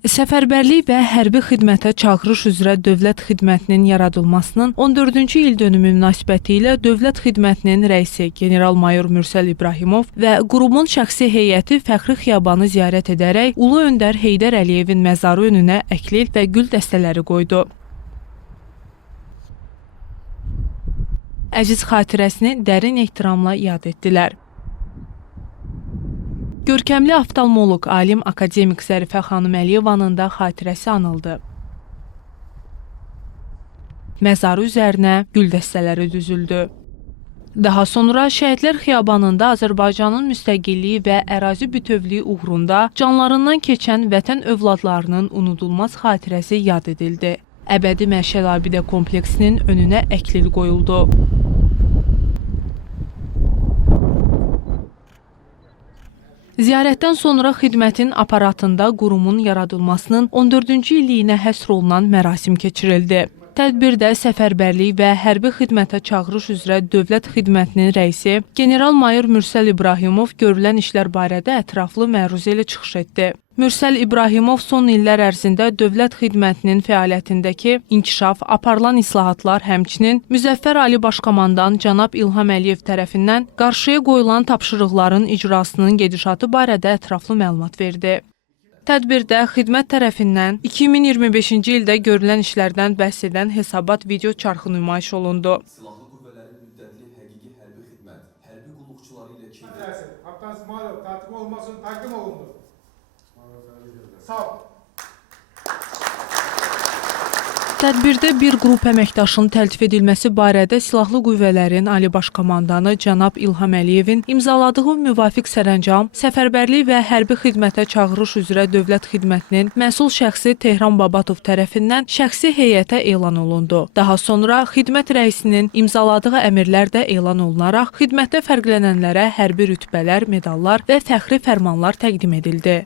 Səfərbərlik və hərbi xidmətə çağırış üzrə dövlət xidmətinin yaradılmasının 14-cü il dönümü münasibətilə Dövlət Xidmətinin rəisi general-mayor Mürsəl İbrahimov və qurumun şəxsi heyəti Fəxri Xiyabanı ziyarət edərək Ulu Öndər Heydər Əliyevin məzarı önünə əklil və gül dəstələri qoydu. Əziz xatirəsini dərin ehtiramla yad etdilər. Görkəmli oftalmoloq, alim akademik Zərifə xanım Əliyevanın da xatirəsi anıldı. Məzarı üzərinə gül dəstələri düzüldü. Daha sonra Şəhidlər Xiyabanında Azərbaycanın müstəqilliyi və ərazi bütövlüyü uğrunda canlarından keçən vətən övladlarının unudulmaz xatirəsi yad edildi. Əbədi məşəl abidə kompleksinin önünə əklil qoyuldu. Ziyarətdən sonra xidmətin aparatında qurumun yaradılmasının 14-cü illiyinə həsr olunan mərasim keçirildi. Tədbirdə səfərbərlik və hərbi xidmətə çağırış üzrə Dövlət Xidmətinin rəisi general-mayor Mürsəl İbrahimov görülən işlər barədə ətraflı məruzə ilə çıxış etdi. Mürsəl İbrahimov son illər ərzində dövlət xidmətinin fəaliyyətindəki inkişaf, aparılan islahatlar, həmçinin Müzəffər Ali Başkomandan cənab İlham Əliyev tərəfindən qarşıya qoyulan tapşırıqların icrasının gedişatı barədə ətraflı məlumat verdi. Tədbirdə xidmət tərəfindən 2025-ci ildə görülən işlərdən bəhs edən hesabat video çarxı nümayiş olundu. Silahlı qüvvələrin müddətli həqiqi hərbi xidmət, hərbi qulluqçuları ilə Tədbirdə bir qrup əməkdaşın təltif edilməsi barədə Silahlı Qüvvələrin Ali Baş Komandanı cənab İlham Əliyevin imzaladığı müvafiq sərəncam, səfərbərlik və hərbi xidmətə çağırış üzrə dövlət xidmətinin məsul şəxsi Tehran Babatov tərəfindən şəxsi heyətə elan olundu. Daha sonra xidmət rəisinin imzaladığı əmrlər də elan olunaraq xidmətdə fərqlənənlərə hərbi rütbələr, medallar və fəxri fərmanlar təqdim edildi.